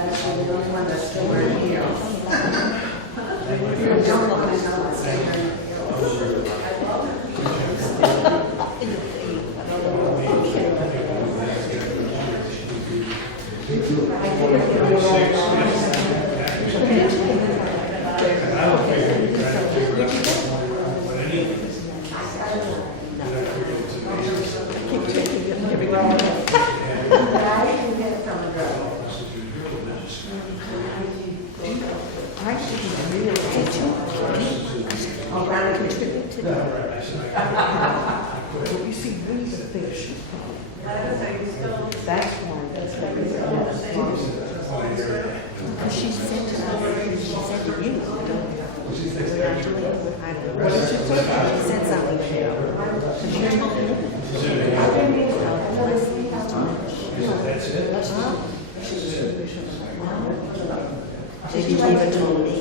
You're the only one that's still wearing heels. You don't look like someone staying wearing heels. That's one. That's she said to us, she said to you, I don't know. She said something. She told me. She didn't even told me.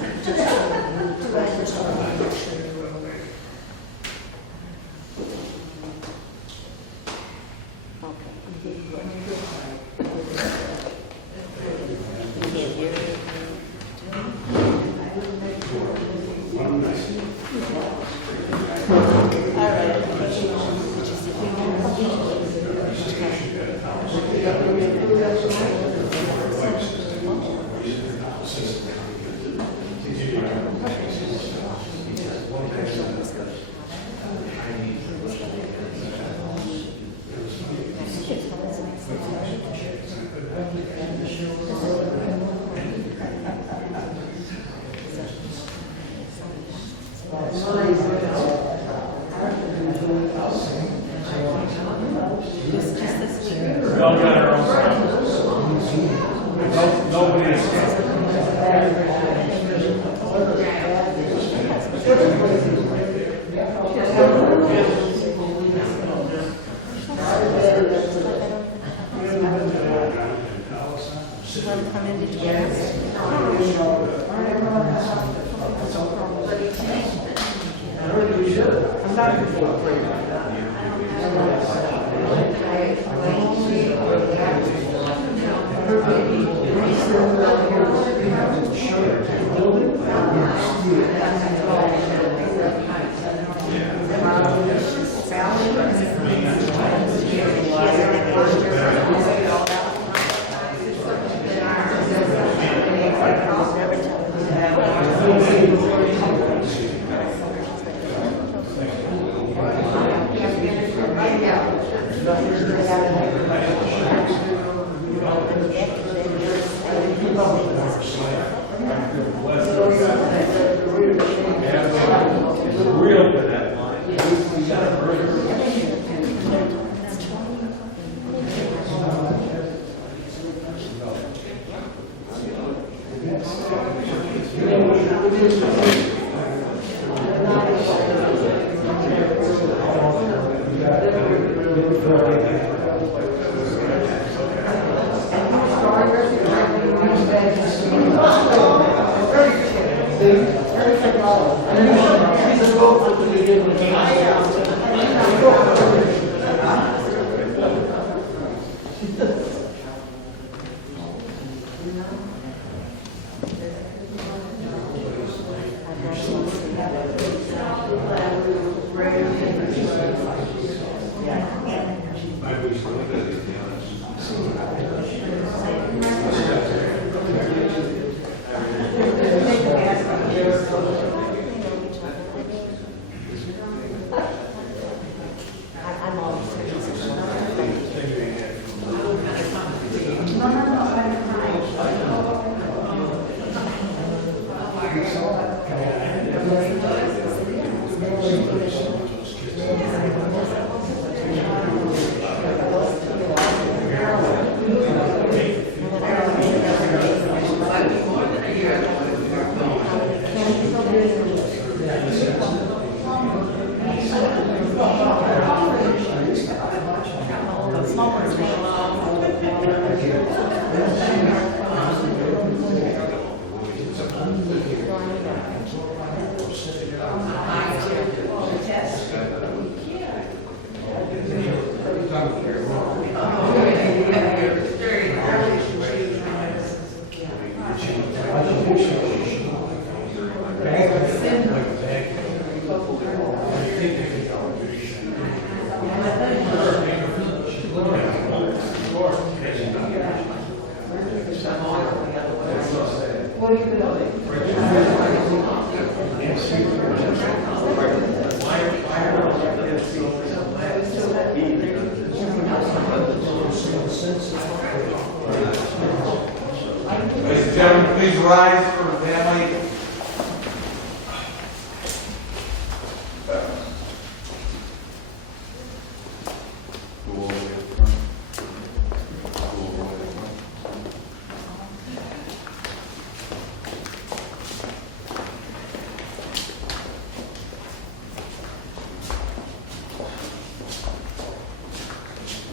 Ladies and gentlemen, please rise for the family.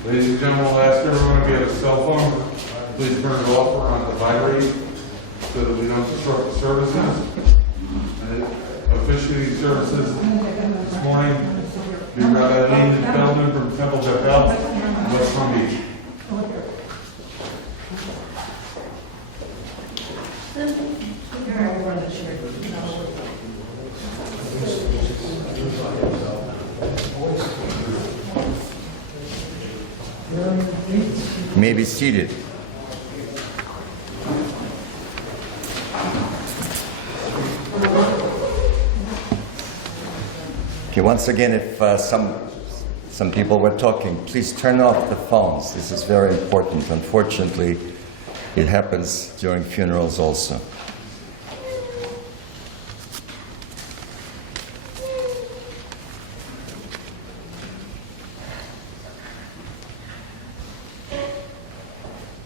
Ladies and gentlemen, we'll ask everyone if you have a cell phone, please turn it off or on the vibrate so that we don't disrupt the services. And officiating services this morning, be Rabbi Lane Feldman from Temple Bethel, West Palm Beach. You may be seated. Okay, once again, if some people were talking, please turn off the phones. This is very important. Unfortunately, it happens during funerals also.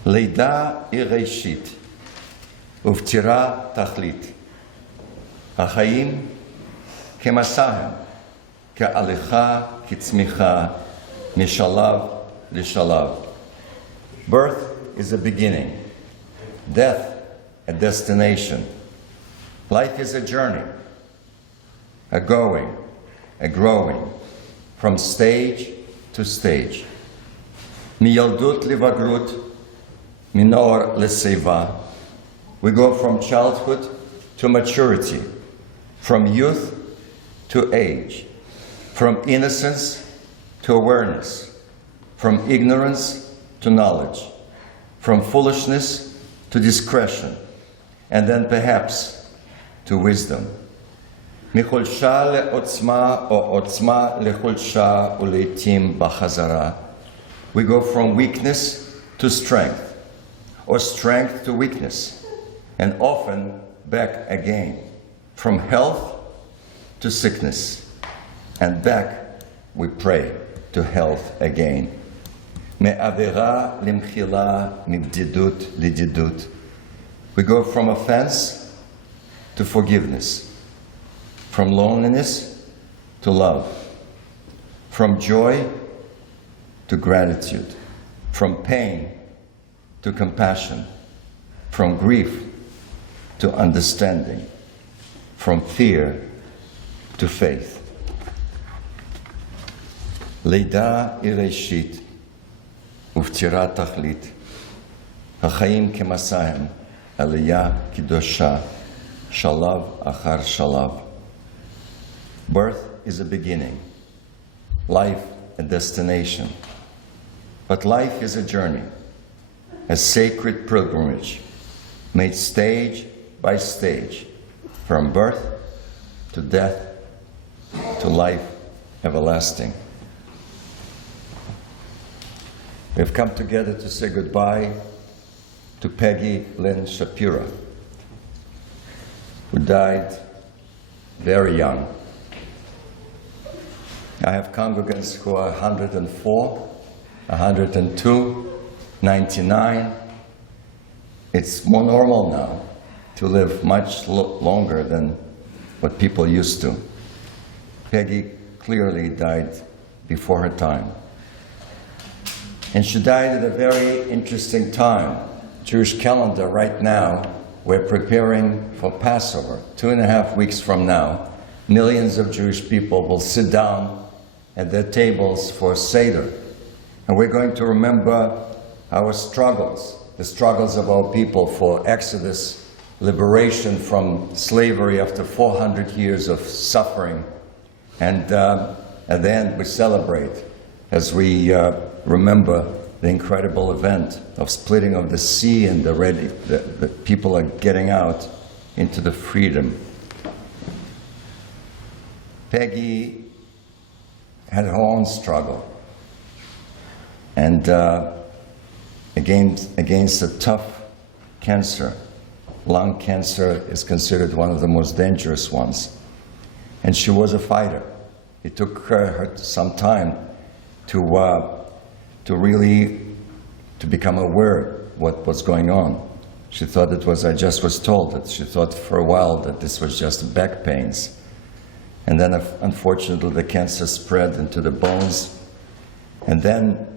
לידה היא ראשית, ופטירה תכלית. החיים כמסע הם, כהליכה, כצמיחה, משלב לשלב. Birth is a beginning, death a destination. Life is a journey, a going, a growing, from stage to stage. מילדות לבגרות, minor l'seva. We go from childhood to maturity, from youth to age, from innocence to awareness, from ignorance to knowledge, from foolishness to discretion, and then perhaps to wisdom. מחולשה לעוצמה או עוצמה לחולשה ולעתים בחזרה. We go from weakness to strength, or strength to weakness, and often back again, from health to sickness, and back we pray to health again. מעבירה למחילה, מבדידות לדידות. We go from offense to forgiveness, from loneliness to love, from joy to gratitude, from pain to compassion, from grief to understanding, from fear to faith. לידה היא ראשית ופטירה תכלית. החיים כמסע הם, עלייה קדושה, שלב אחר שלב. Birth is a beginning, life a destination. But life is a journey, a sacred pilgrimage, made stage by stage, from birth to death to life everlasting. We've come together to say goodbye to Peggy Lynn Shapiro, who died very young. I have congregants who are 104, 102, 99. It's more normal now to live much longer than what people used to. Peggy clearly died before her time. And she died at a very interesting time. Jewish calendar right now, we're preparing for Passover. 2.5 weeks from now, millions of Jewish people will sit down at their tables for Seder. And we're going to remember our struggles, the struggles of our people for exodus, liberation from slavery after 400 years of suffering. And at the end, we celebrate as we remember the incredible event of splitting of the sea and the people are getting out into the freedom. Peggy had her own struggle, and against a tough cancer. Lung cancer is considered one of the most dangerous ones, and she was a fighter. It took her some time to become aware what was going on. She thought it was, I just was told that she thought for a while that this was just back pains. And then unfortunately the cancer spread into the bones. And then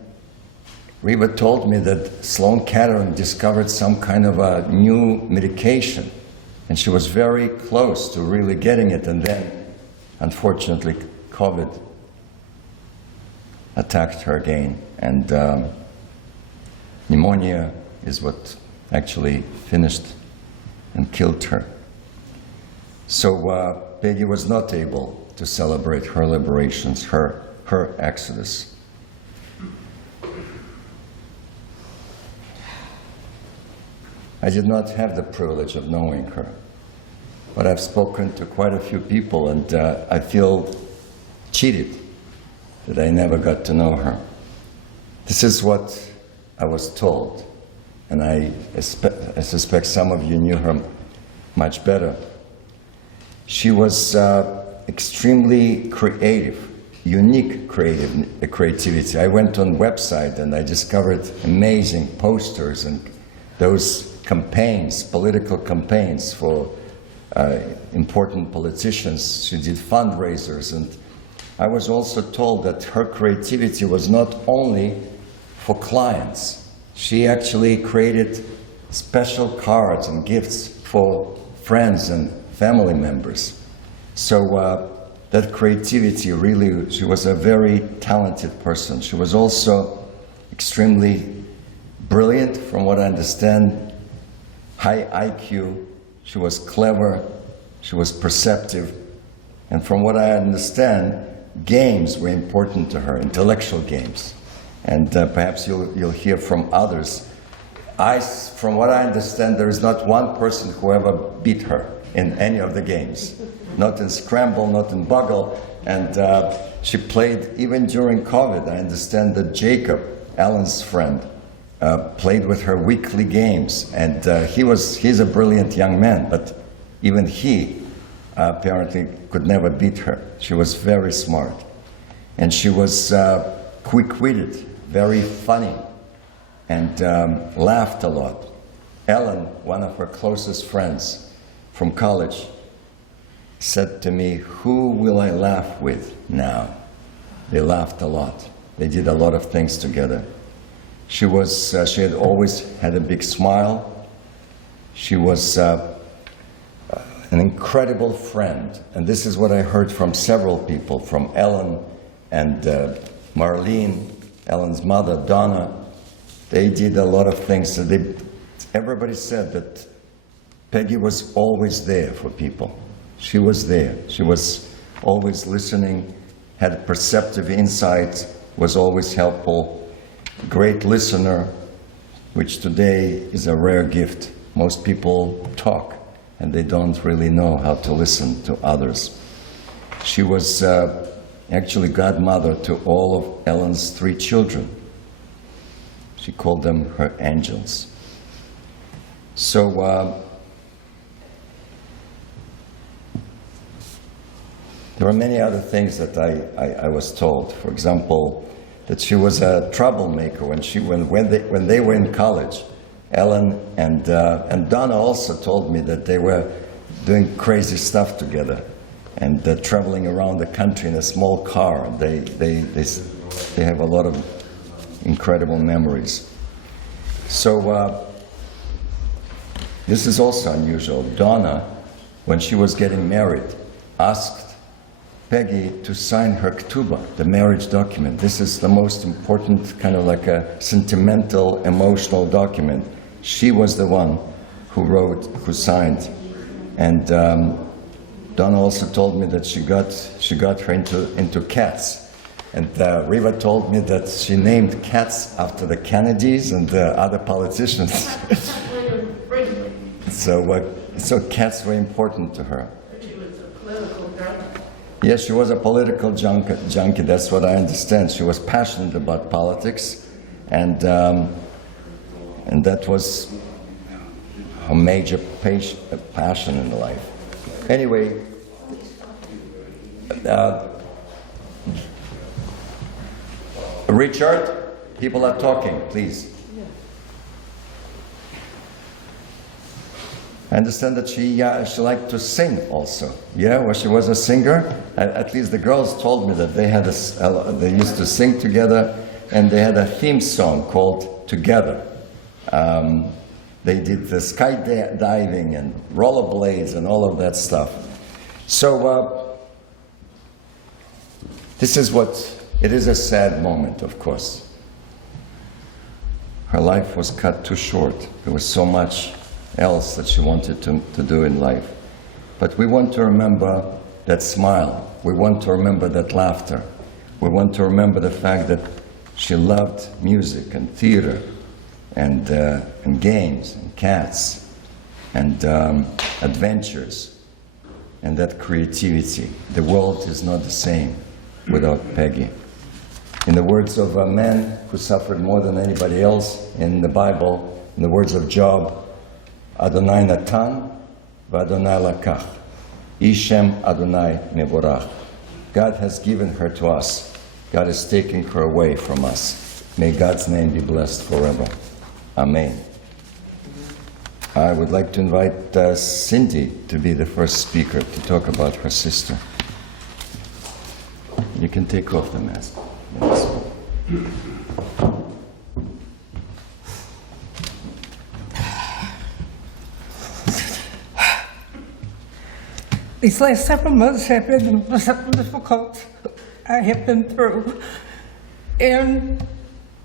Reva told me that Sloan Kettering discovered some kind of a new medication. And she was very close to really getting it. And then, unfortunately, COVID attacked her again. And pneumonia is what actually finished and killed her. So Peggy was not able to celebrate her liberations, her exodus. I did not have the privilege of knowing her, but I've spoken to quite a few people, and I feel cheated that I never got to know her. This is what I was told, and I suspect some of you knew her much better. She was extremely creative, unique creativity. I went on website and I discovered amazing posters and those campaigns, political campaigns for important politicians. She did fundraisers, and I was also told that her creativity was not only for clients. She actually created special cards and gifts for friends and family members. So that creativity really, she was a very talented person. She was also extremely brilliant, from what I understand, high IQ. She was clever, she was perceptive, and from what I understand, games were important to her, intellectual games. And perhaps you'll hear from others. From what I understand, there is not one person who ever beat her in any of the games. Not in Scramble, not in Buggle. And she played, even during COVID, I understand that Jacob, Alan's friend, played with her weekly games. And he's a brilliant young man, but even he apparently could never beat her. She was very smart. And she was quick-witted, very funny, and laughed a lot. Ellen, one of her closest friends from college, said to me, "Who will I laugh with now?" They laughed a lot. They did a lot of things together. She had always had a big smile. She was an incredible friend. And this is what I heard from several people, from Ellen and Marlene, Ellen's mother, Donna. They did a lot of things. Everybody said that Peggy was always there for people. She was there. She was always listening, had perceptive insight, was always helpful, great listener, which today is a rare gift. Most people talk, and they don't really know how to listen to others. She was actually godmother to all of Ellen's 3 children. She called them her angels. So there were many other things that I was told. For example, that she was a troublemaker when they were in college. Ellen and Donna also told me that they were doing crazy stuff together and traveling around the country in a small car. They have a lot of incredible memories. So this is also unusual. Donna, when she was getting married, asked Peggy to sign her ketubah, the marriage document. This is the most important, kind of like a sentimental, emotional document. She was the one who signed. And Donna also told me that she got her into cats. And Riva told me that she named cats after the Kennedys and other politicians. So So cats were important to her. She was a political junkie. Yes, she was a political junkie, that's what I understand. She was passionate about politics, and that was her major passion in life. Anyway, Richard, people are talking, please. I understand that she liked to sing also. Yeah, well, she was a singer. At least the girls told me that they used to sing together, and they had a theme song called Together. They did the skydiving and rollerblades and all of that stuff. So this is it is a sad moment, of course. Her life was cut too short. There was so much else that she wanted to do in life. But we want to remember that smile. We want to remember that laughter. We want to remember the fact that she loved music and theater and games and cats and adventures and that creativity. The world is not the same without Peggy. In the words of a man who suffered more than anybody else in the Bible, in the words of Job, Adonai Natan, v'Adonai Lakach. Ishem Adonai Mevorach. God has given her to us. God is taking her away from us. May God's name be blessed forever. Amen. I would like to invite Cindy to be the first speaker to talk about her sister. You can take off the mask. Yes. These last several months have been difficult. I have been through. And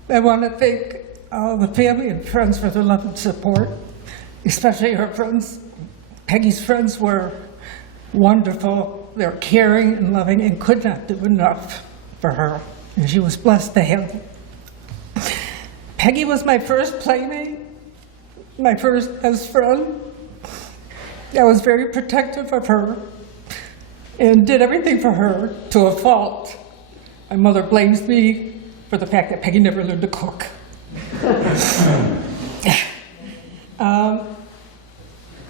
I want to thank all the family and friends for their love and support, especially her friends. Peggy's friends were wonderful. They were caring and loving and could not do enough for her. And she was blessed to have them. Peggy was my first playmate, my first best friend. I was very protective of her and did everything for her to a fault. My mother blames me for the fact that Peggy never learned to cook.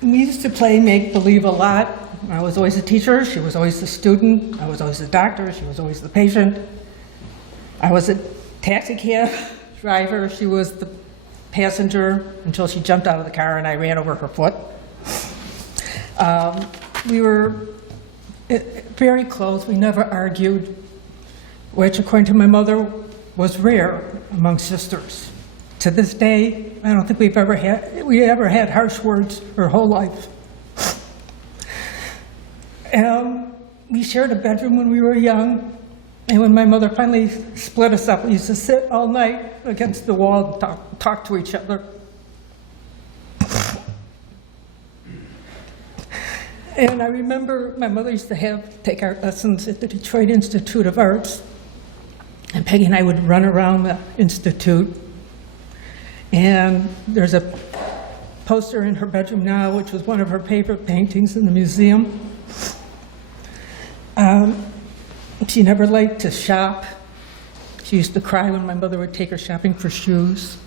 We used to play make-believe a lot. I was always a teacher, she was always the student, I was always the doctor, she was always the patient. I was a taxi cab driver, she was the passenger until she jumped out of the car and I ran over her foot. We were very close, we never argued, which according to my mother was rare among sisters. To this day, I don't think we ever had harsh words her whole life. We shared a bedroom when we were young, and when my mother finally split us up, we used to sit all night against the wall and talk to each other. And I remember my mother used to take art lessons at the Detroit Institute of Arts, and Peggy and I would run around the institute. And there's a poster in her bedroom now, which was one of her favorite paintings in the museum. She never liked to shop. She used to cry when my mother would take her shopping for shoes.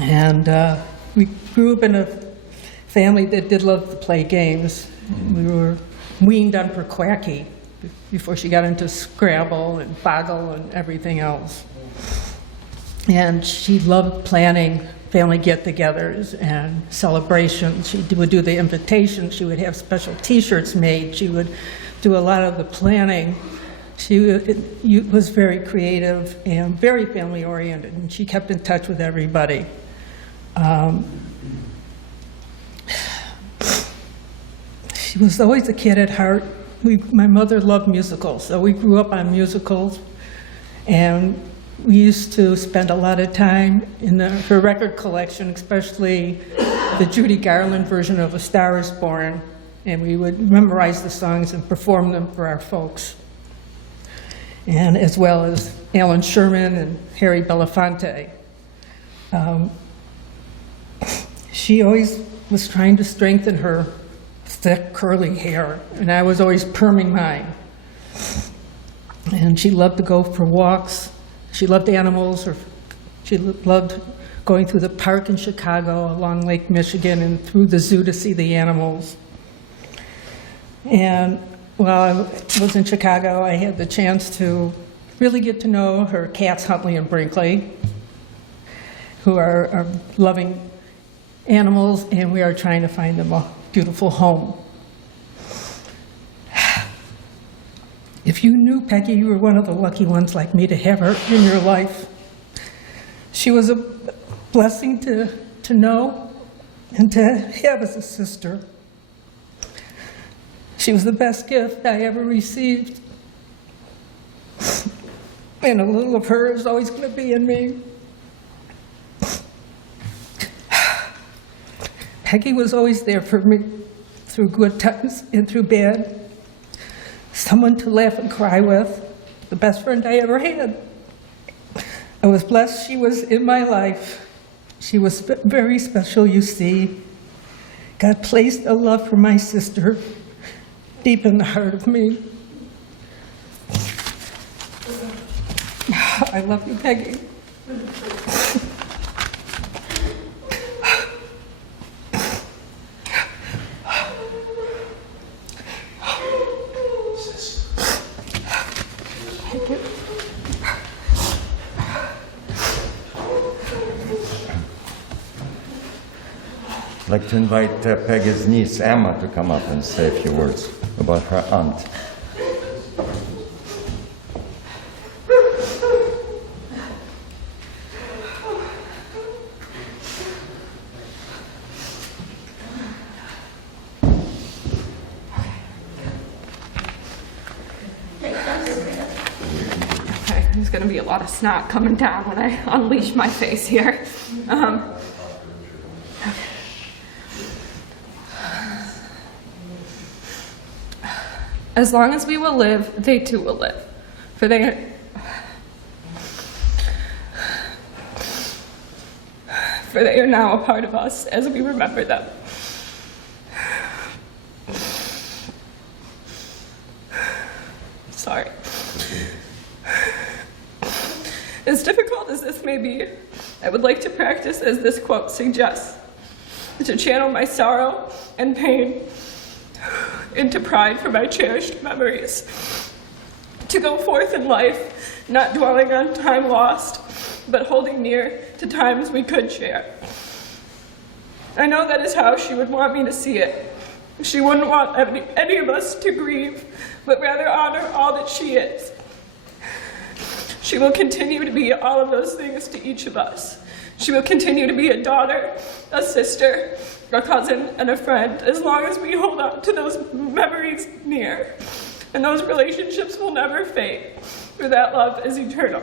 And we grew up in a family that did love to play games. We were weaned on Perquacky before she got into Scrabble and Boggle and everything else. And she loved planning family get-togethers and celebrations. She would do the invitations. She would have special T-shirts made. She would do a lot of the planning. She was very creative and very family-oriented, and she kept in touch with everybody. She was always a kid at heart. My mother loved musicals, so we grew up on musicals, and we used to spend a lot of time in her record collection, especially the Judy Garland version of A Star is Born, and we would memorize the songs and perform them for our folks, and as well as Alan Sherman and Harry Belafonte. She always was trying to strengthen her thick, curly hair, and I was always perming mine. And she loved to go for walks. She loved animals, or she loved going through the park in Chicago, along Lake Michigan, and through the zoo to see the animals. And while I was in Chicago, I had the chance to really get to know her cats, Huntley and Brinkley, who are loving animals, and we are trying to find them a beautiful home. If you knew Peggy, you were one of the lucky ones like me to have her in your life. She was a blessing to know and to have as a sister. She was the best gift I ever received. And a little of her is always going to be in me. Peggy was always there for me through good times and through bad. Someone to laugh and cry with, the best friend I ever had. I was blessed she was in my life. She was very special, you see. God placed a love for my sister deep in the heart of me. I love you, Peggy. I'd like to invite Peggy's niece, Emma, to come up and say a few words about her aunt. Okay, there's going to be a lot of snot coming down when I unleash my face here. As long as we will live, they too will live. For they are now a part of us as we remember them. Sorry. As difficult as this may be, I would like to practice as this quote suggests, to channel my sorrow and pain into pride for my cherished memories, to go forth in life, not dwelling on time lost, but holding near to times we could share. I know that is how she would want me to see it. She wouldn't want any of us to grieve, but rather honor all that she is. She will continue to be all of those things to each of us. She will continue to be a daughter, a sister, a cousin, and a friend, as long as we hold on to those memories near. And those relationships will never fade, for that love is eternal.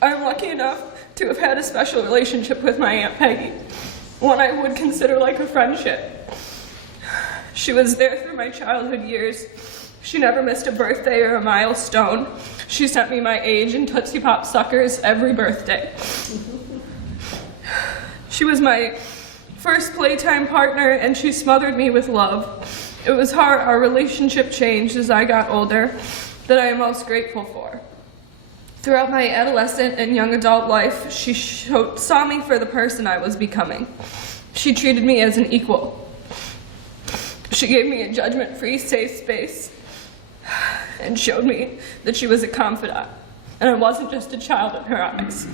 I'm lucky enough to have had a special relationship with my Aunt Peggy, one I would consider like a friendship. She was there through my childhood years. She never missed a birthday or a milestone. She sent me my age and Tootsie Pop suckers every birthday. She was my first playtime partner, and she smothered me with love. It was how our relationship changed as I got older that I am most grateful for. Throughout my adolescent and young adult life, she saw me for the person I was becoming. She treated me as an equal. She gave me a judgment-free, safe space and showed me that she was a confidant, and I wasn't just a child in her eyes.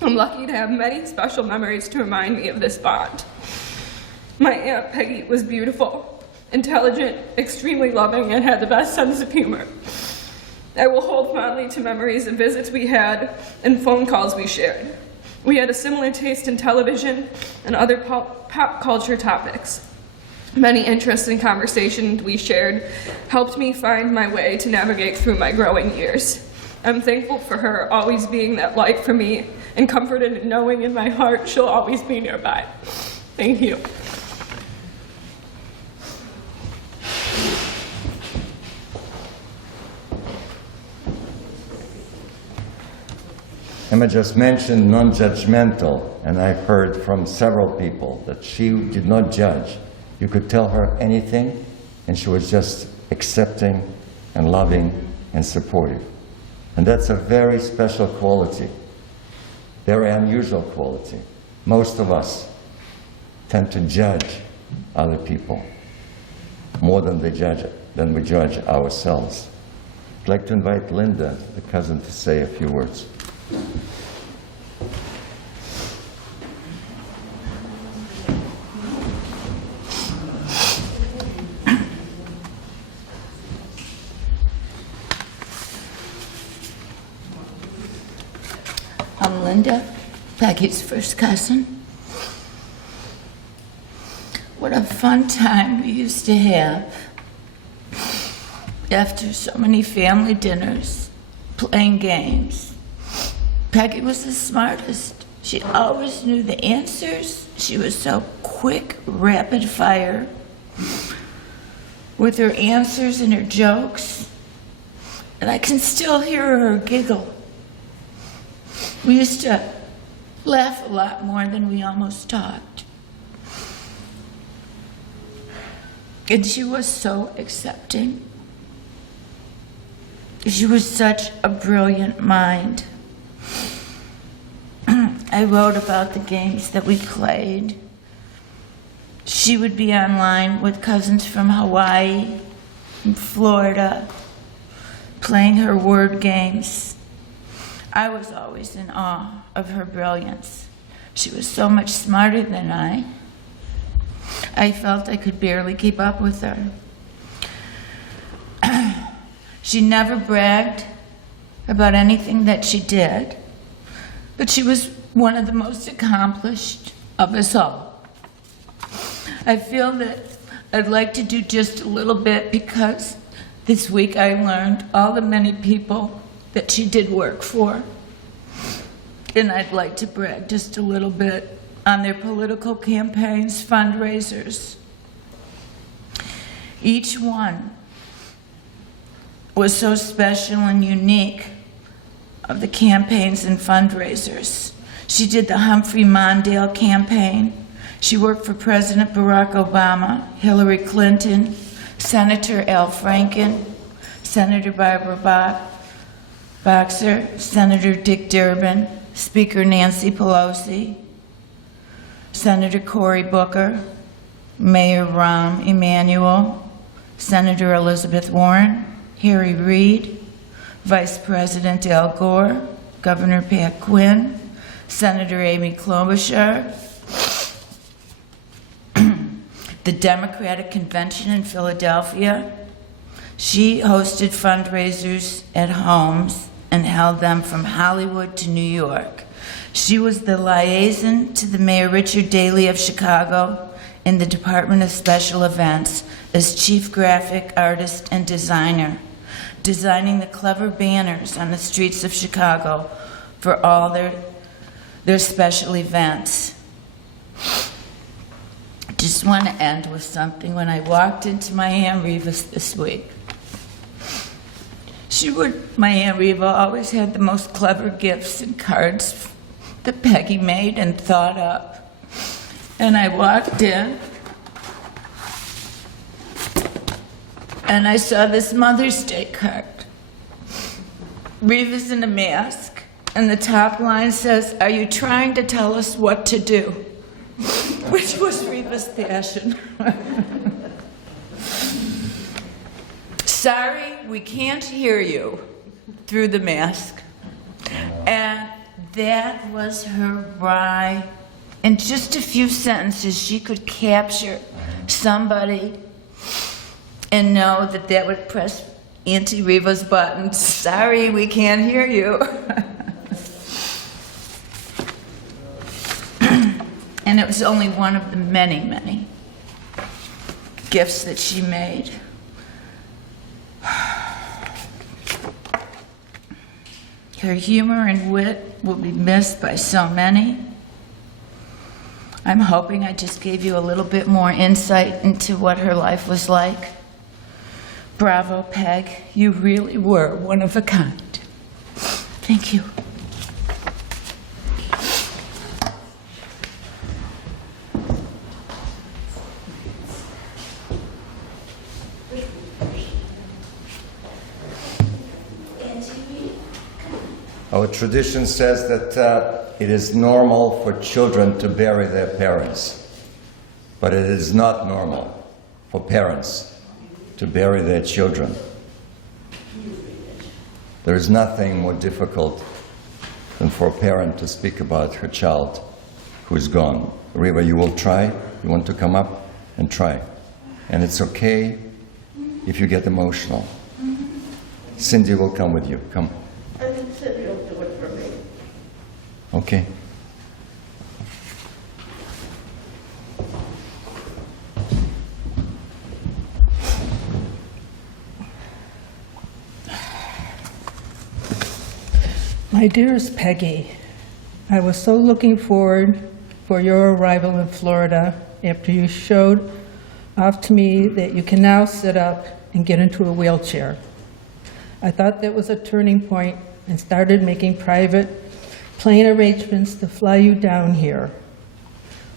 I'm lucky to have many special memories to remind me of this bond. My Aunt Peggy was beautiful, intelligent, extremely loving, and had the best sense of humor. I will hold fondly to memories of visits we had and phone calls we shared. We had a similar taste in television and other pop culture topics. Many interesting conversations we shared helped me find my way to navigate through my growing years. I'm thankful for her always being that light for me and comforted in knowing in my heart she'll always be nearby. Thank you. Emma just mentioned non-judgmental, and I've heard from several people that she did not judge. You could tell her anything, and she was just accepting and loving and supportive. And that's a very special quality, very unusual quality. Most of us tend to judge other people more than we judge ourselves. I'd like to invite Linda, the cousin, to say a few words. I'm Linda, Peggy's first cousin. What a fun time we used to have after so many family dinners, playing games. Peggy was the smartest. She always knew the answers. She was so quick, rapid fire with her answers and her jokes. And I can still hear her giggle. We used to laugh a lot more than we almost talked. And she was so accepting. She was such a brilliant mind. I wrote about the games that we played. She would be online with cousins from Hawaii and Florida, playing her word games. I was always in awe of her brilliance. She was so much smarter than I. I felt I could barely keep up with her. She never bragged about anything that she did, but she was one of the most accomplished of us all. I feel that I'd like to do just a little bit because this week I learned all the many people that she did work for. And I'd like to brag just a little bit on their political campaigns, fundraisers. Each one was so special and unique of the campaigns and fundraisers. She did the Humphrey Mondale campaign. She worked for President Barack Obama, Hillary Clinton, Senator Al Franken, Senator Barbara Boxer, Senator Dick Durbin, Speaker Nancy Pelosi, Senator Cory Booker, Mayor Rahm Emanuel, Senator Elizabeth Warren, Harry Reid, Vice President Al Gore, Governor Pat Quinn, Senator Amy Klobuchar, the Democratic Convention in Philadelphia. She hosted fundraisers at homes and held them from Hollywood to New York. She was the liaison to the Mayor Richard Daley of Chicago in the Department of Special Events as chief graphic artist and designer, designing the clever banners on the streets of Chicago for all their special events. Just want to end with something. When I walked into my Aunt Reva's this week, my Aunt Reva always had the most clever gifts and cards that Peggy made and thought up. And I walked in, and I saw this Mother's Day card. Reva's in a mask, and the top line says, "Are you trying to tell us what to do?" Which was Reva's passion. "Sorry, we can't hear you," through the mask. And that was her wry. In just a few sentences, she could capture somebody and know that that would press Auntie Reva's button. "Sorry, we can't hear you." And it was only one of the many, many gifts that she made. Her humor and wit will be missed by so many. I'm hoping I just gave you a little bit more insight into what her life was like. Bravo, Peg. You really were one of a kind. Thank you. Our tradition says that it is normal for children to bury their parents, but it is not normal for parents to bury their children. There is nothing more difficult than for a parent to speak about her child who is gone. Reva, you will try? You want to come up and try? And it's okay if you get emotional. Cindy will come with you. Come. I think Cindy will do it for me. Okay. My dearest Peggy, I was so looking forward for your arrival in Florida after you showed off to me that you can now sit up and get into a wheelchair. I thought that was a turning point and started making private plane arrangements to fly you down here.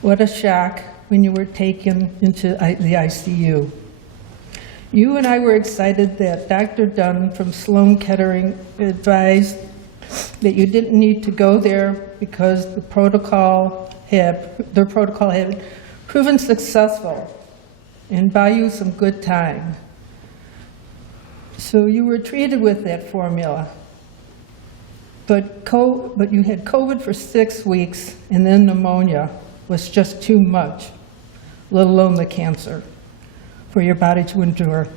What a shock when you were taken into the ICU. You and I were excited that Dr. Dunn from Sloan Kettering advised that you didn't need to go there because their protocol had proven successful and buy you some good time. So you were treated with that formula. But you had COVID for 6 weeks, and then pneumonia was just too much, let alone the cancer, for your body to endure.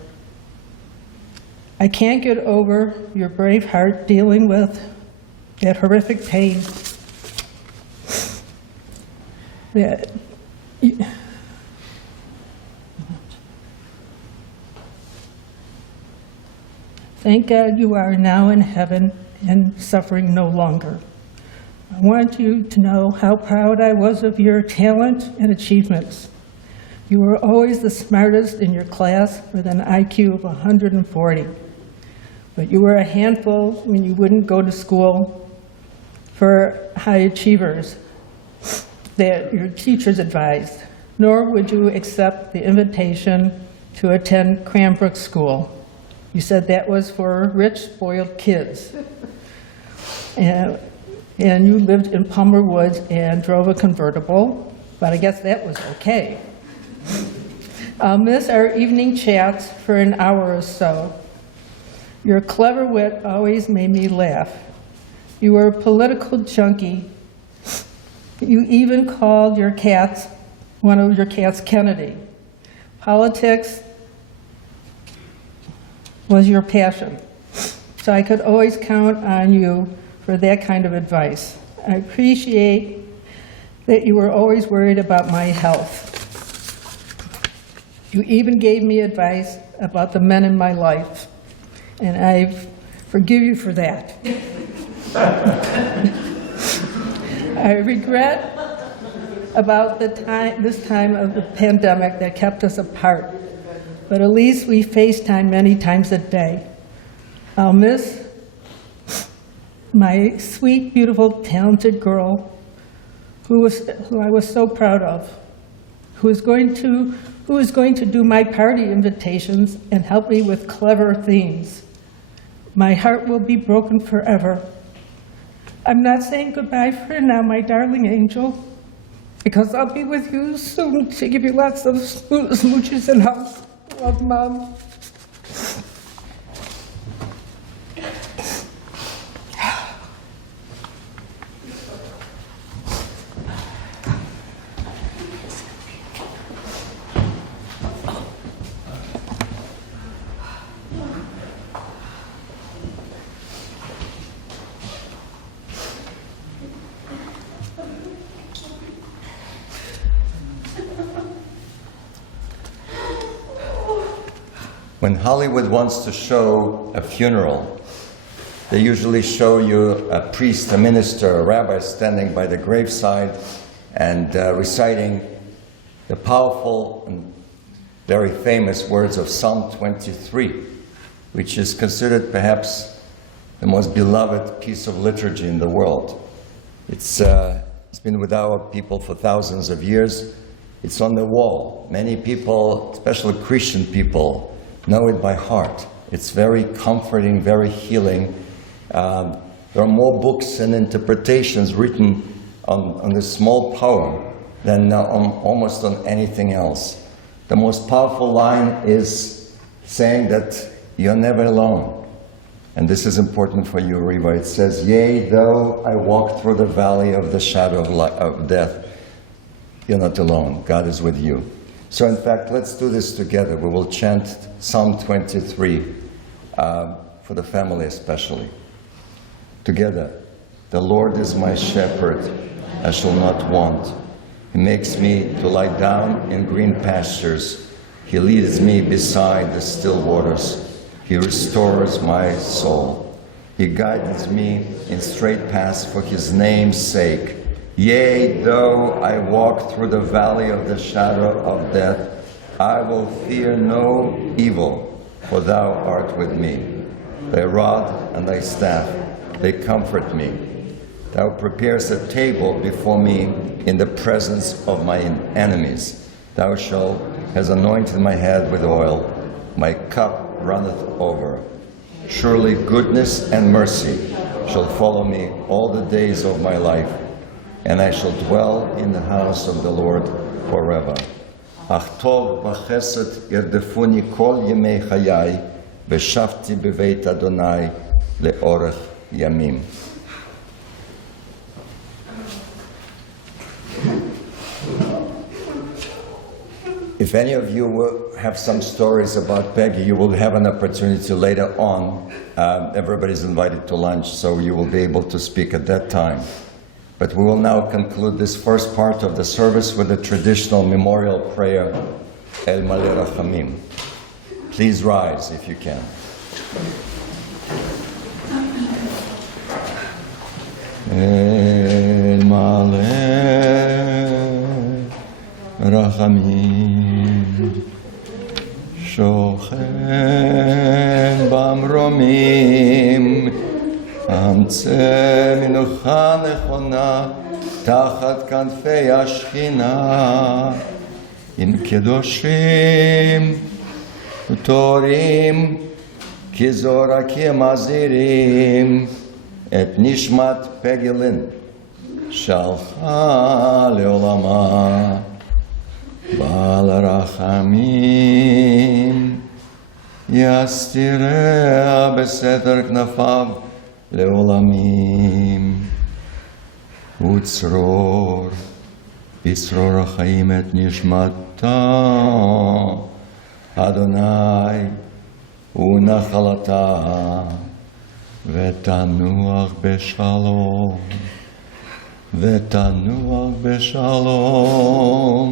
I can't get over your brave heart dealing with that horrific pain. Thank God you are now in heaven and suffering no longer. I want you to know how proud I was of your talent and achievements. You were always the smartest in your class with an IQ of 140. But you were a handful when you wouldn't go to school for high achievers that your teachers advised, nor would you accept the invitation to attend Cranbrook School. You said that was for rich, spoiled kids. And you lived in Palmer Woods and drove a convertible, but I guess that was okay. I'll miss our evening chats for an hour or so. Your clever wit always made me laugh. You were a political junkie. You even called your cats, one of your cats, Kennedy. Politics was your passion, so I could always count on you for that kind of advice. I appreciate that you were always worried about my health. You even gave me advice about the men in my life, and I forgive you for that. I regret about this time of the pandemic that kept us apart, but at least we FaceTime many times a day. I'll miss my sweet, beautiful, talented girl who I was so proud of, who is going to do my party invitations and help me with clever themes. My heart will be broken forever. I'm not saying goodbye for now, my darling angel, because I'll be with you soon to give you lots of smooches and hugs. Love, Mom. When Hollywood wants to show a funeral, they usually show you a priest, a minister, a rabbi standing by the graveside and reciting the powerful and very famous words of Psalm 23, which is considered perhaps the most beloved piece of liturgy in the world. It's been with our people for thousands of years. It's on the wall. Many people, especially Christian people, know it by heart. It's very comforting, very healing. There are more books and interpretations written on this small poem than almost on anything else. The most powerful line is saying that you're never alone. And this is important for you, Riva. It says, "Yea, though I walk through the valley of the shadow of death, you're not alone. God is with you." So in fact, let's do this together. We will chant Psalm 23 for the family especially. Together. "The Lord is my shepherd, I shall not want. He makes me to lie down in green pastures. He leads me beside the still waters. He restores my soul. He guides me in straight paths for His name's sake. Yea, though I walk through the valley of the shadow of death, I will fear no evil, for Thou art with me. Thy rod and Thy staff, they comfort me. Thou preparest a table before me in the presence of my enemies. Thou hast anointed my head with oil. My cup runneth over. Surely goodness and mercy shall follow me all the days of my life, and I shall dwell in the house of the Lord forever. Ach tov v'chesed irdefuni kol yemei chayai, v'shavti beveit Adonai le'orech yamim." If any of you will have some stories about Peggy, you will have an opportunity later on. Everybody's invited to lunch, so you will be able to speak at that time. But we will now conclude this first part of the service with the traditional memorial prayer, El Maleh Rachamim. Please rise if you can. El Maleh Rachamim Shochen Bamromim Amtze Minucha Nechona Tachat Kanfei Ashchina Im Kedoshim Utorim Kizorakim Azirim Et Nishmat Peggy Lynn Shalcha Leolama Bal Rachamim Yastirea Beseter Knafav Leolamim Utzror Yisror HaChaim Et Nishmata Adonai Unachalata Vetanuach Beshalom Vetanuach Beshalom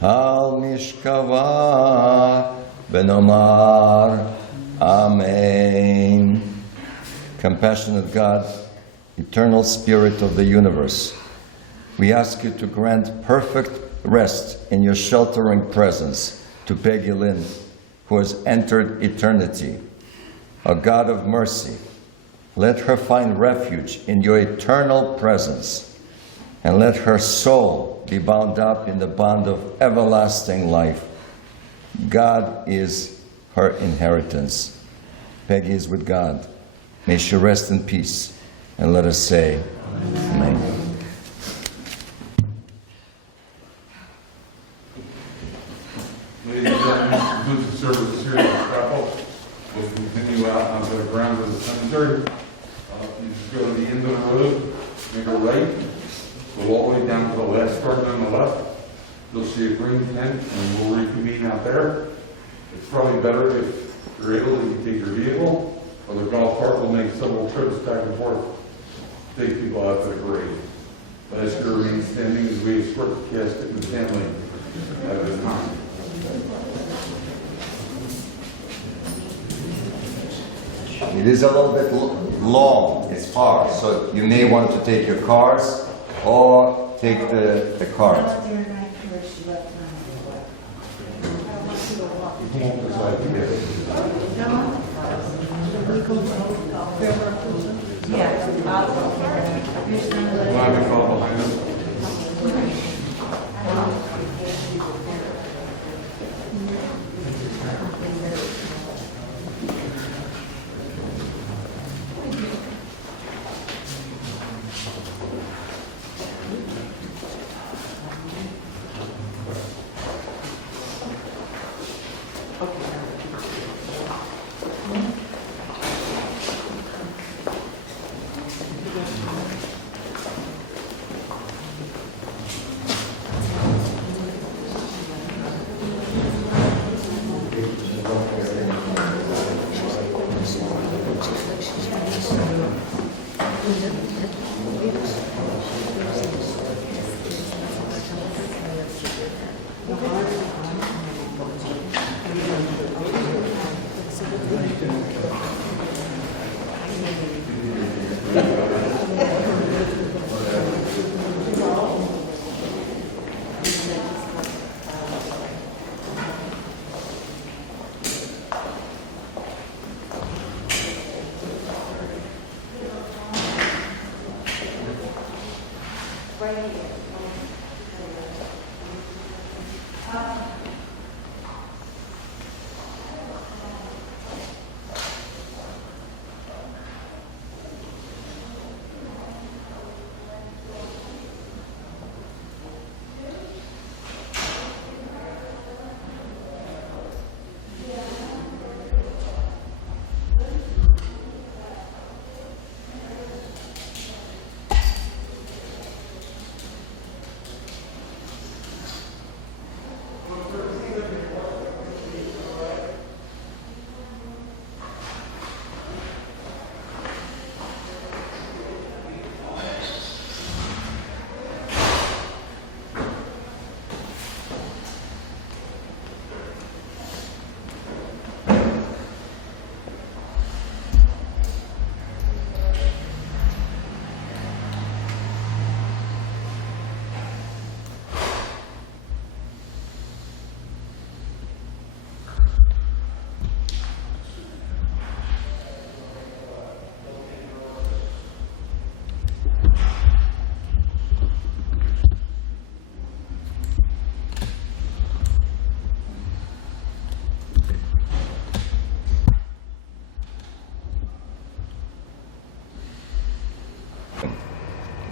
Al Mishkava Benomar Amen. Compassionate God, eternal Spirit of the universe, we ask you to grant perfect rest in your sheltering presence to Peggy Lynn, who has entered eternity. O God of mercy, let her find refuge in your eternal presence, and let her soul be bound up in the bond of everlasting life. God is her inheritance. Peggy is with God. May she rest in peace. And let us say, Amen. Ladies and gentlemen, this concludes the service here at the chapel. We'll continue out onto the grounds of the cemetery. You just go to the end of the road, make a right, go all the way down to the last garden on the left. You'll see a green tent, and we'll reconvene out there. It's probably better if you're able to take your vehicle, or the golf cart will make several trips back and forth, take people out to the grave. But as you remain standing as we escort the casket and the family at this time. It is a little bit long, it's far, so you may want to take your cars or take the cart. Come on, this side together. Why we fall behind them?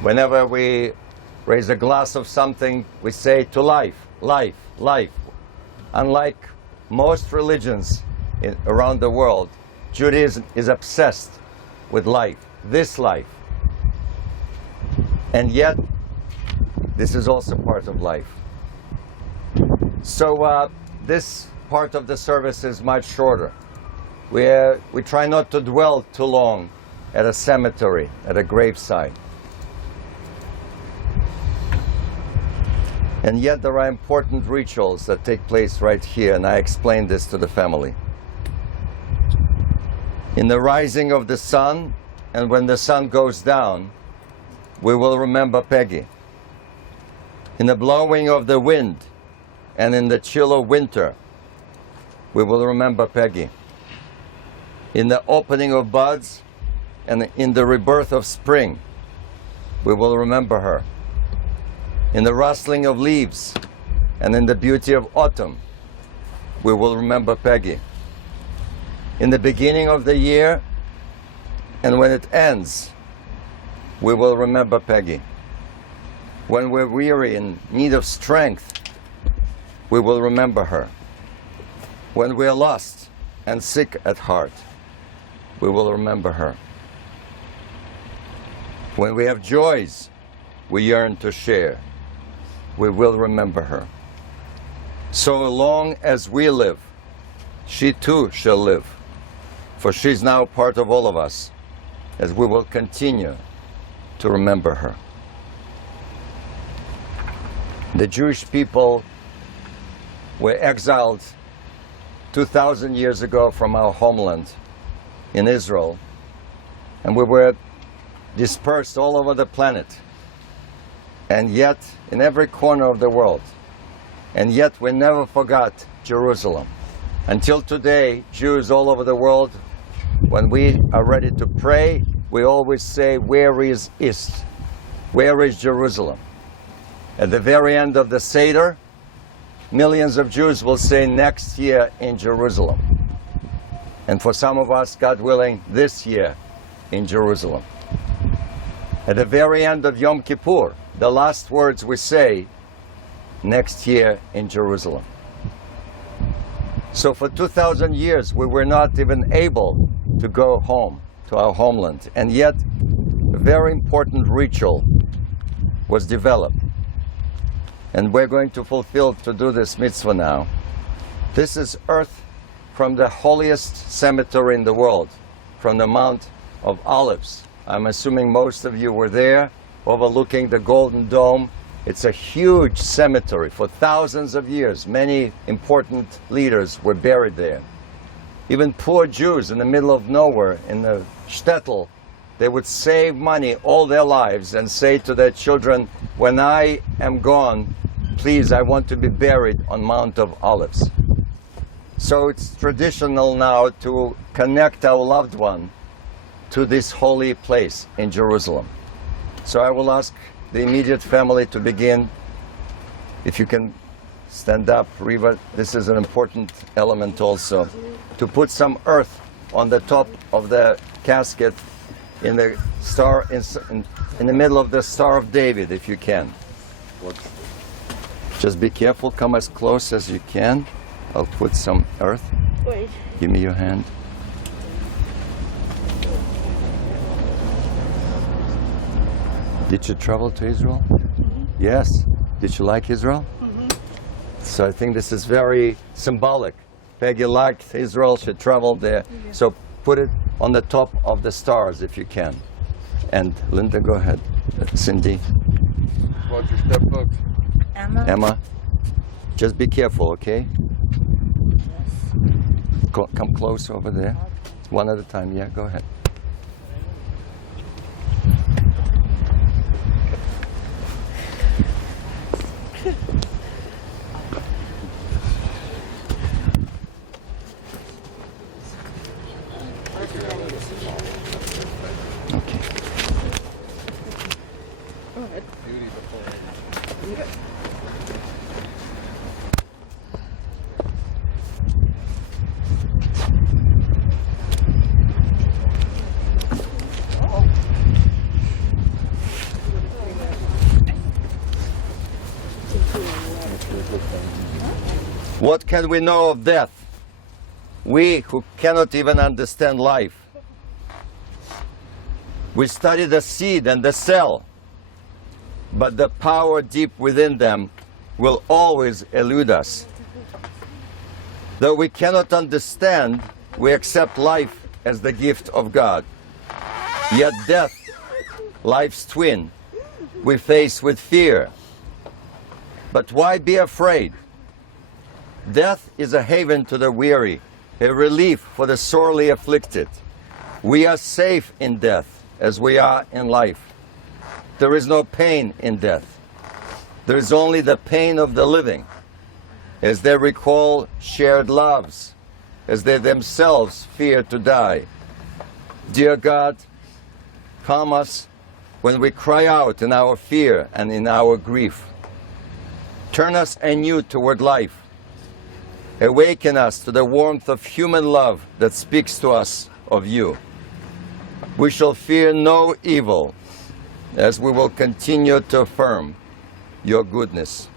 Whenever we raise a glass of something, we say to life, life, life. Unlike most religions around the world, Judaism is obsessed with life, this life. And yet, this is also part of life. So this part of the service is much shorter. We try not to dwell too long at a cemetery, at a graveside. And yet there are important rituals that take place right here, and I explained this to the family. In the rising of the sun, and when the sun goes down, we will remember Peggy. In the blowing of the wind, and in the chill of winter, we will remember Peggy. In the opening of buds, and in the rebirth of spring, we will remember her. In the rustling of leaves and in the beauty of autumn, we will remember Peggy. In the beginning of the year and when it ends, we will remember Peggy. When we're weary and in need of strength, we will remember her. When we're lost and sick at heart, we will remember her. When we have joys we yearn to share, we will remember her. So long as we live, she too shall live, for she's now part of all of us, as we will continue to remember her. The Jewish people were exiled 2,000 years ago from our homeland in Israel, and we were dispersed all over the planet, and yet in every corner of the world. And yet we never forgot Jerusalem. Until today, Jews all over the world, when we are ready to pray, we always say, where is East? Where is Jerusalem? At the very end of the Seder, millions of Jews will say, next year in Jerusalem. And for some of us, God willing, this year in Jerusalem. At the very end of Yom Kippur, the last words we say, next year in Jerusalem. So for 2,000 years, we were not even able to go home, to our homeland. And yet, a very important ritual was developed. And we're going to fulfill, to do this mitzvah now. This is earth from the holiest cemetery in the world, from the Mount of Olives. I'm assuming most of you were there, overlooking the Golden Dome. It's a huge cemetery. For thousands of years, many important leaders were buried there. Even poor Jews in the middle of nowhere, in the shtetl, they would save money all their lives and say to their children, when I am gone, please, I want to be buried on Mount of Olives. So it's traditional now to connect our loved one to this holy place in Jerusalem. So I will ask the immediate family to begin. If you can stand up, Riva, this is an important element also. To put some earth on the top of the casket in the star, in the middle of the Star of David, if you can. Just be careful, come as close as you can. I'll put some earth. Wait. Give me your hand. Did you travel to Israel? Yes. Did you like Israel? So I think this is very symbolic. Peggy liked Israel, she traveled there. So put it on the top of the stars if you can. And Linda, go ahead. Cindy, Watch your step, folks. Emma, just be careful, okay? Come close over there. One at a time, yeah, go ahead. Okay. What can we know of death? We who cannot even understand life. We study the seed and the cell, but the power deep within them will always elude us. Though we cannot understand, we accept life as the gift of God. Yet death, life's twin, we face with fear. But why be afraid? Death is a haven to the weary, a relief for the sorely afflicted. We are safe in death as we are in life. There is no pain in death. There is only the pain of the living, as they recall shared loves, as they themselves fear to die. Dear God, calm us when we cry out in our fear and in our grief. Turn us anew toward life. Awaken us to the warmth of human love that speaks to us of you. We shall fear no evil, as we will continue to affirm your goodness.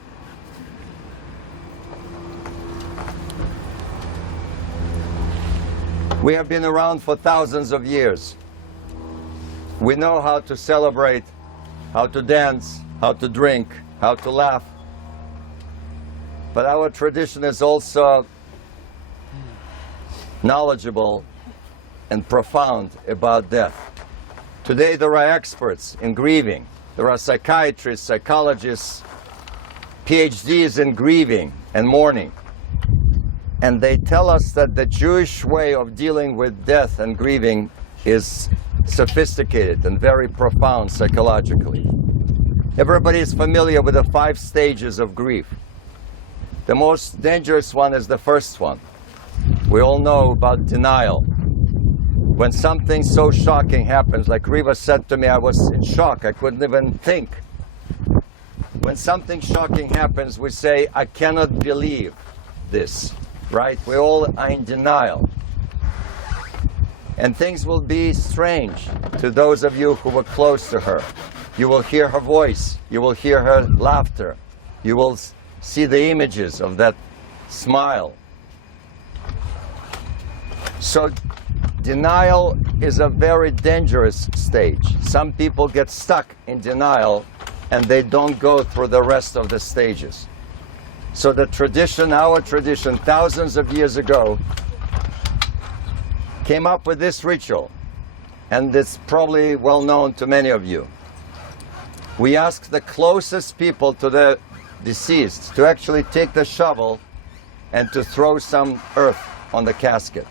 We have been around for thousands of years. We know how to celebrate, how to dance, how to drink, how to laugh. But our tradition is also knowledgeable and profound about death. Today there are experts in grieving. There are psychiatrists, psychologists, PhDs in grieving and mourning. And they tell us that the Jewish way of dealing with death and grieving is sophisticated and very profound psychologically. Everybody is familiar with the 5 stages of grief. The most dangerous one is the first one. We all know about denial. When something so shocking happens, like Riva said to me, I was in shock, I couldn't even think. When something shocking happens, we say, I cannot believe this, right? We all are in denial. And things will be strange to those of you who were close to her. You will hear her voice, you will hear her laughter, you will see the images of that smile. So denial is a very dangerous stage. Some people get stuck in denial and they don't go through the rest of the stages. So the tradition, our tradition, thousands of years ago, came up with this ritual, and it's probably well known to many of you. We ask the closest people to the deceased to actually take the shovel and to throw some earth on the casket.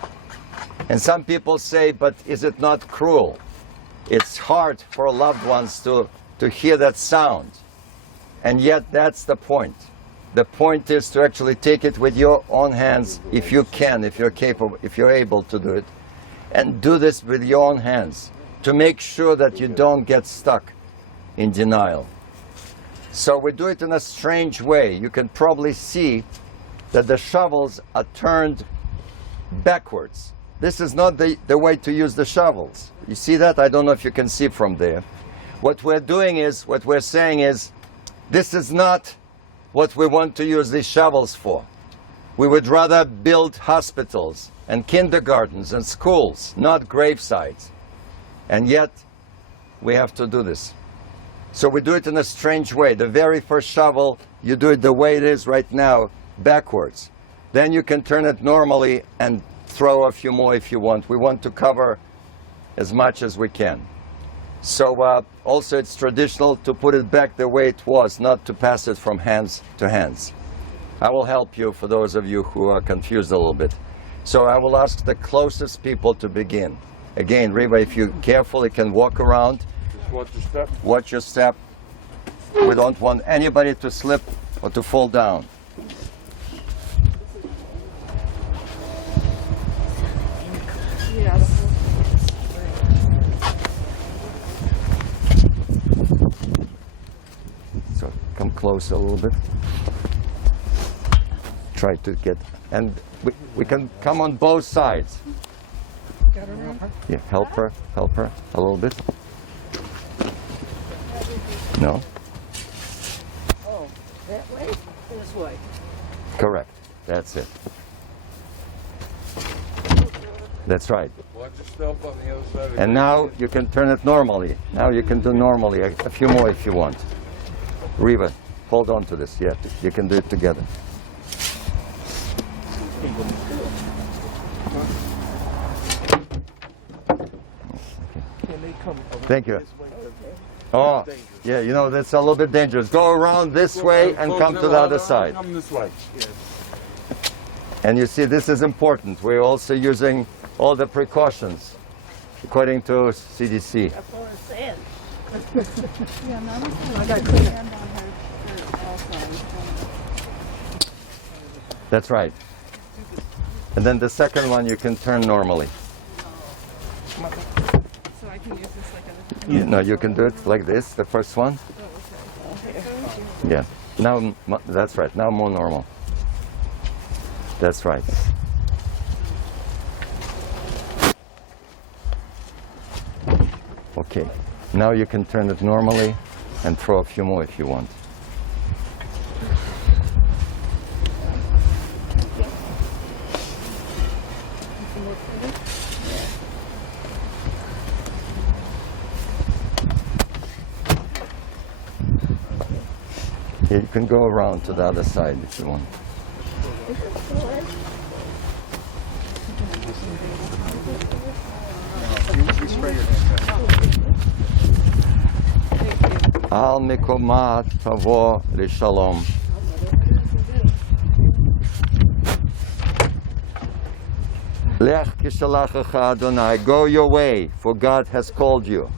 And some people say, but is it not cruel? It's hard for loved ones to hear that sound. And yet that's the point. The point is to actually take it with your own hands, if you can, if you're capable, if you're able to do it. And do this with your own hands to make sure that you don't get stuck in denial. So we do it in a strange way. You can probably see that the shovels are turned backwards. This is not the way to use the shovels. You see that? I don't know if you can see from there. What we're saying is, this is not what we want to use these shovels for. We would rather build hospitals and kindergartens and schools, not gravesites. And yet, we have to do this. So we do it in a strange way. The very first shovel, you do it the way it is right now, backwards. Then you can turn it normally and throw a few more if you want. We want to cover as much as we can. So also it's traditional to put it back the way it was, not to pass it from hands to hands. I will help you for those of you who are confused a little bit. So I will ask the closest people to begin. Again, Reva, if you carefully can walk around. Just watch your step. Watch your step. We don't want anybody to slip or to fall down. Yes. So come close a little bit. Try to get, and we can come on both sides. Yeah, help her a little bit. No? Oh, that way? This way. Correct. That's it. That's right. Watch your step on the other side. And now you can turn it normally. Now you can do normally, a few more if you want. Reva, hold on to this. Yeah, you can do it together. Thank you. Oh, yeah, you know, that's a little bit dangerous. Go around this way and come to the other side. Come this way. And you see, this is important. We're also using all the precautions according to CDC. That's all I'm saying. I got clean up. That's right. And then the second one you can turn normally. So I can use this like No, you can do it like this, the first one. Yeah. Now, that's right. Now more normal. That's right. Okay. Now you can turn it normally and throw a few more if you want. Yeah, you can go around to the other side if you want. Al mikomat tavo lishalom. Lech kishalachcha Adonai. Go your way, for God has called you.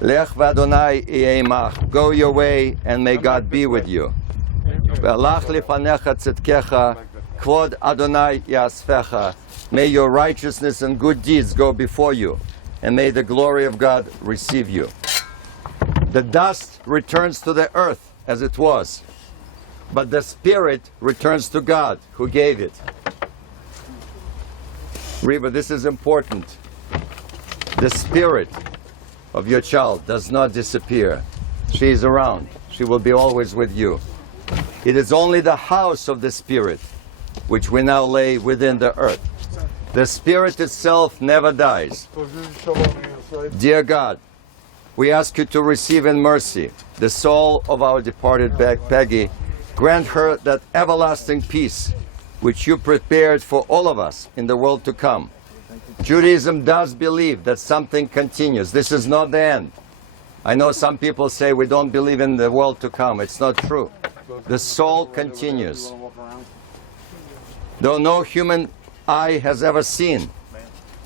Lech v'Adonai yemach. Go your way, and may God be with you. Ve'alach lifanecha tzedkecha, kvod Adonai yasfecha. May your righteousness and good deeds go before you, and may the glory of God receive you. The dust returns to the earth as it was, but the spirit returns to God who gave it. Reba, this is important. The spirit of your child does not disappear. She is around. She will be always with you. It is only the house of the spirit which we now lay within the earth. The spirit itself never dies. Dear God, we ask you to receive in mercy the soul of our departed Peggy. Grant her that everlasting peace which you prepared for all of us in the world to come. Judaism does believe that something continues. This is not the end. I know some people say we don't believe in the world to come. It's not true. The soul continues. Though no human eye has ever seen,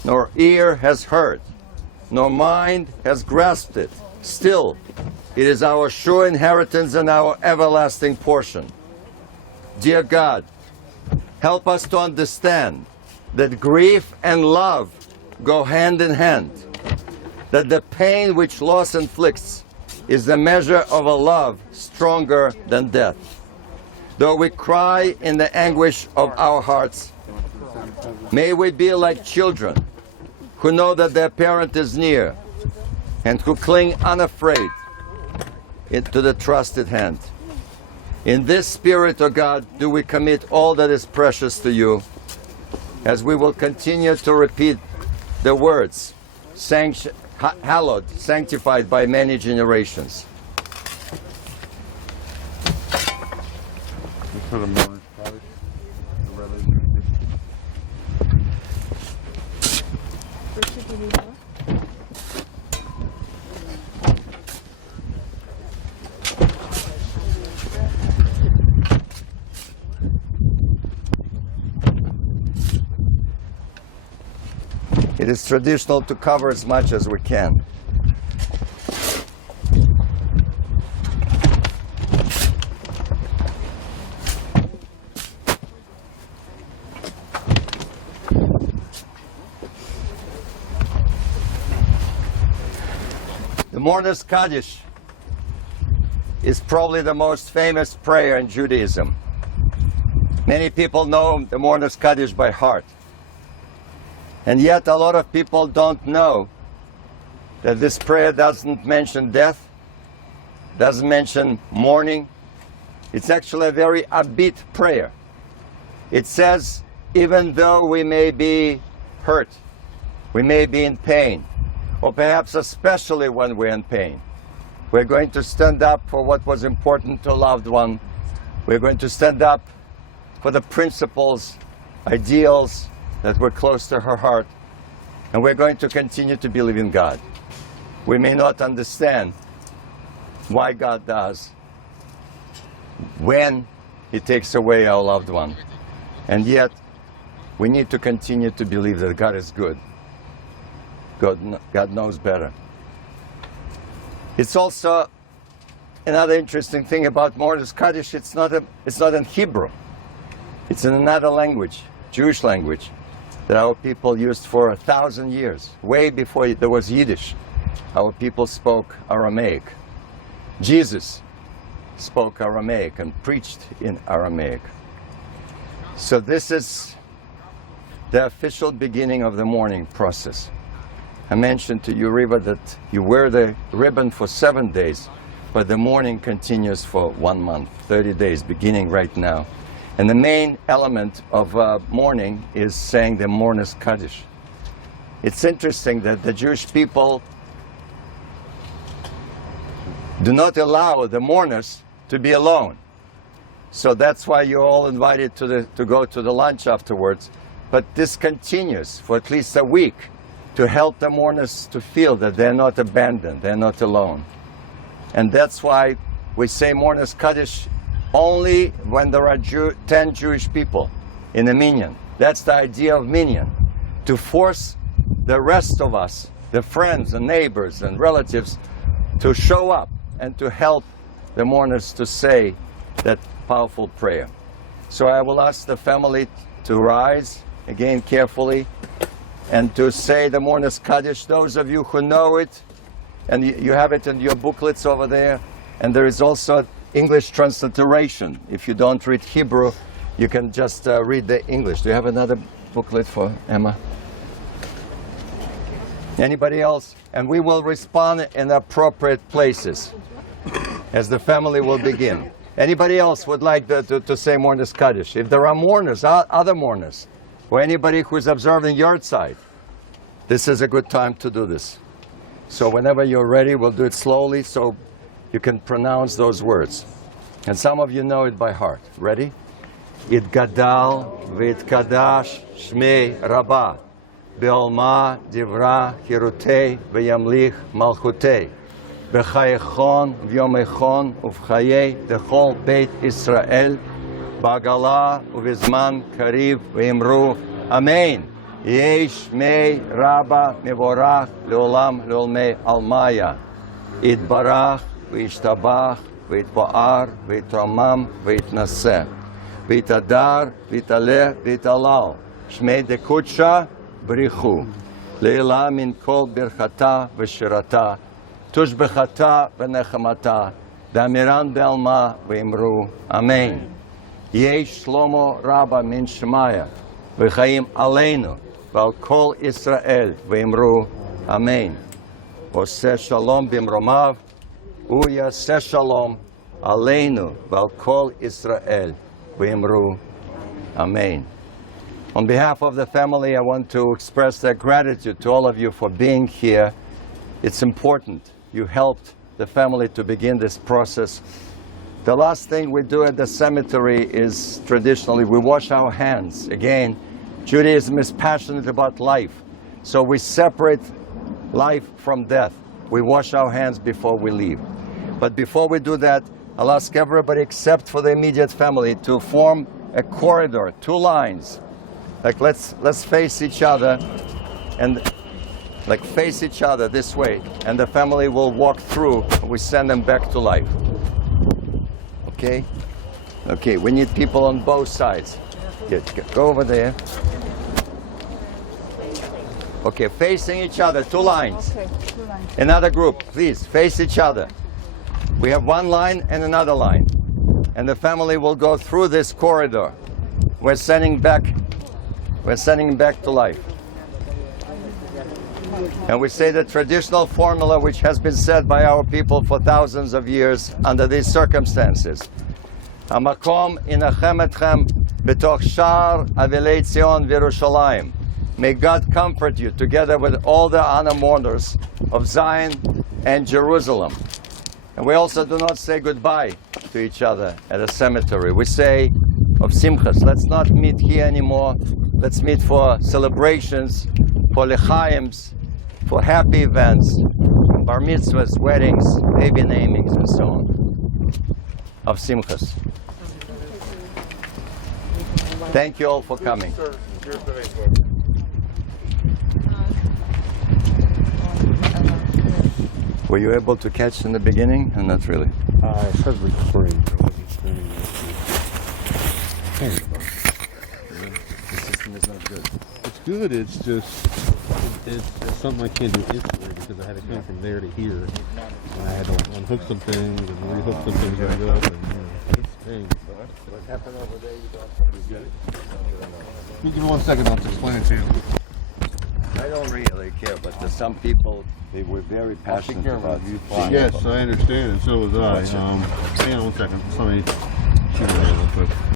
nor ear has heard, nor mind has grasped it, still, it is our sure inheritance and our everlasting portion. Dear God, help us to understand that grief and love go hand in hand, that the pain which loss inflicts is the measure of a love stronger than death. Though we cry in the anguish of our hearts, may we be like children who know that their parent is near and who cling unafraid to the trusted hand. In this spirit, O God, do we commit all that is precious to you, as we will continue to repeat the words, hallowed, sanctified by many generations. It is traditional to cover as much as we can. The Mourner's Kaddish is probably the most famous prayer in Judaism. Many people know the Mourner's Kaddish by heart. And yet a lot of people don't know that this prayer doesn't mention death, doesn't mention mourning. It's actually a very upbeat prayer. It says, even though we may be hurt, we may be in pain, or perhaps especially when we're in pain, we're going to stand up for what was important to a loved one. We're going to stand up for the principles, ideals that were close to her heart. And we're going to continue to believe in God. We may not understand why God does, when He takes away our loved one. And yet, we need to continue to believe that God is good. God knows better. It's also another interesting thing about Mourner's Kaddish. It's not in Hebrew. It's in another language, Jewish language, that our people used for 1,000 years. Way before there was Yiddish, our people spoke Aramaic. Jesus spoke Aramaic and preached in Aramaic. So this is the official beginning of the mourning process. I mentioned to you, Riva, that you wear the ribbon for 7 days, but the mourning continues for 1 month, 30 days, beginning right now. And the main element of mourning is saying the Mourner's Kaddish. It's interesting that the Jewish people do not allow the mourners to be alone. So that's why you're all invited to go to the lunch afterwards. But this continues for at least a week to help the mourners to feel that they're not abandoned, they're not alone. And that's why we say Mourner's Kaddish only when there are 10 Jewish people in a minyan. That's the idea of minyan, to force the rest of us, the friends and neighbors and relatives, to show up and to help the mourners to say that powerful prayer. So I will ask the family to rise, again carefully, and to say the Mourner's Kaddish. Those of you who know it, and you have it in your booklets over there, and there is also English transliteration. If you don't read Hebrew, you can just read the English. Do you have another booklet for Emma? Anybody else? And we will respond in appropriate places as the family will begin. Anybody else would like to say Mourner's Kaddish? If there are mourners, other mourners, or anybody who's observing Yahrzeit, this is a good time to do this. So whenever you're ready, we'll do it slowly so you can pronounce those words. And some of you know it by heart. Ready? It gadal v'it shmei rabba be'olma divra hirutei v'yamlich malchutei b'chayechon v'yomechon uv'chayei dechol beit Israel ba'gala uv'zman kariv v'imru Amen. Yesh shmei rabba mevorach leolam leolmei almaya itbarach v'yishtabach, v'yitpo'ar, v'yitromam, v'yitnaseh, v'yitadar, v'yitaleh, v'yitalal, shmei dekutsha, b'richu, le'ila min kol birchata v'shirata, תושבחתה ונחמתה, ואמירן בעלמה ואמרו אמן. יהי שלמה רבה מן שמיא, וחיים עלינו ועל כל ישראל, ואמרו אמן. עושה שלום במרומיו, הוא יעשה שלום עלינו ועל כל ישראל, ואמרו amen. On behalf of the family, I want to express their gratitude to all of you for being here. It's important. You helped the family to begin this process. The last thing we do at the cemetery is traditionally we wash our hands. Again, Judaism is passionate about life. So we separate life from death. We wash our hands before we leave. But before we do that, I'll ask everybody except for the immediate family to form a corridor, 2 lines. Like let's face each other and like face each other this way, and the family will walk through. We send them back to life. Okay? Okay, we need people on both sides. Go over there. Okay, facing each other, 2 lines. Okay, 2 lines. Another group, please, face each other. We have 1 line and another line. And the family will go through this corridor. We're sending back to life. And we say the traditional formula which has been said by our people for thousands of years under these circumstances. Hamakom inachem etchem b'toch shar avilei Zion v'Yerushalayim. May God comfort you together with all the honor mourners of Zion and Jerusalem. And we also do not say goodbye to each other at a cemetery. We say of simchas, let's not meet here anymore. Let's meet for celebrations, for lechaims, for happy events, bar mitzvahs, weddings, baby namings, and so on. Of simchas. Thank you all for coming. Were you able to catch in the beginning, or not really? I said recording. I wasn't standing there. There you go. The system is not good. It's good. It's just it's something I can't do instantly because I had to come from there to here, and I had to unhook some things and rehook some things back up. And it's pain. What happened over there? You don't get it. Give me 1 second. I'll explain it to you. I don't really care, but to some people, they were very passionate about you. Yes, I understand, and so was I. Hang on 1 second. Somebody shoot me real quick.